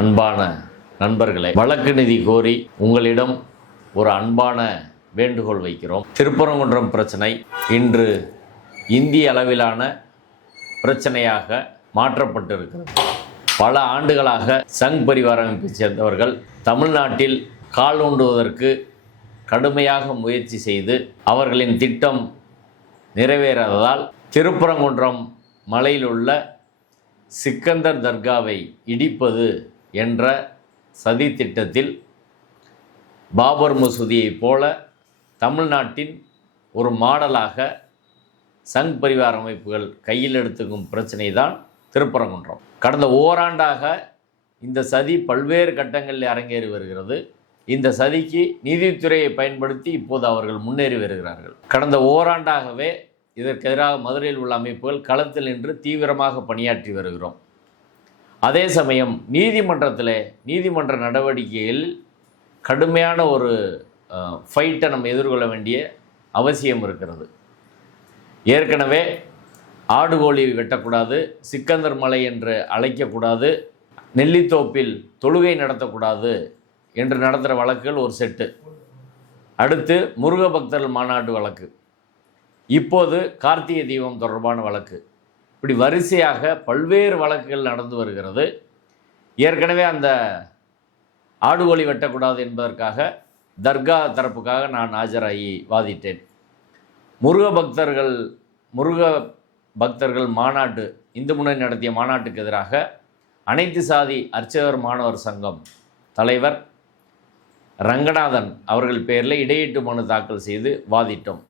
அன்பான நண்பர்களே, வழக்கு நிதி கோரி உங்களிடம் ஒரு அன்பான வேண்டுகோள் வைக்கிறோம். திருப்பரங்குன்றம் பிரச்சனை இன்று இந்திய அளவிலான பிரச்சனையாக மாற்றப்பட்டிருக்கிறது. பல ஆண்டுகளாக சங் பரிவார அமைப்பை சேர்ந்தவர்கள் தமிழ்நாட்டில் கால் ஊண்டுவதற்கு கடுமையாக முயற்சி செய்து அவர்களின் திட்டம் நிறைவேறாததால் திருப்பரங்குன்றம் மலையில் உள்ள சிக்கந்தர் தர்காவை இடிப்பது என்ற சதி திட்டத்தில் பாபர் மசூதியைப் போல தமிழ்நாட்டின் ஒரு மாடலாக சங் பரிவார அமைப்புகள் கையில் எடுத்துக்கும் பிரச்சனை தான் திருப்பரங்குன்றம். கடந்த ஓராண்டாக இந்த சதி பல்வேறு கட்டங்களில் அரங்கேறி வருகிறது. இந்த சதிக்கு நீதித்துறையை பயன்படுத்தி இப்போது அவர்கள் முன்னேறி வருகிறார்கள். கடந்த ஓராண்டாகவே இதற்கு எதிராக மதுரையில் உள்ள அமைப்புகள் களத்தில் நின்று தீவிரமாக பணியாற்றி வருகிறோம். அதே சமயம் நீதிமன்ற நடவடிக்கையில் கடுமையான ஒரு ஃபைட்டை நம்ம எதிர்கொள்ள வேண்டிய அவசியம் இருக்கிறது. ஏற்கனவே ஆடுகோழி வெட்டக்கூடாது, சிக்கந்தர் மலை என்று அழைக்கக்கூடாது, நெல்லித்தோப்பில் தொழுகை நடத்தக்கூடாது என்று நடத்துகிற வழக்குகள் ஒரு செட்டு. அடுத்து முருக பக்தர்கள் மாநாட்டு வழக்கு, இப்போது கார்த்திகை தீபம் தொடர்பான வழக்கு, இப்படி வரிசையாக பல்வேறு வழக்குகள் நடந்து வருகிறது. ஏற்கனவே அந்த ஆடுகோழி வெட்டக்கூடாது என்பதற்காக தர்கா தரப்புக்காக நான் ஆஜராகி வாதிட்டேன். முருக பக்தர்கள் மாநாட்டு, இந்து முன்னணி நடத்திய மாநாட்டுக்கு எதிராக அனைத்து சாதி அர்ச்சகர் மாணவர் சங்கம் தலைவர் ரங்கநாதன் அவர்கள் பேரில் இடையீட்டு மனு தாக்கல் செய்து வாதிட்டோம்.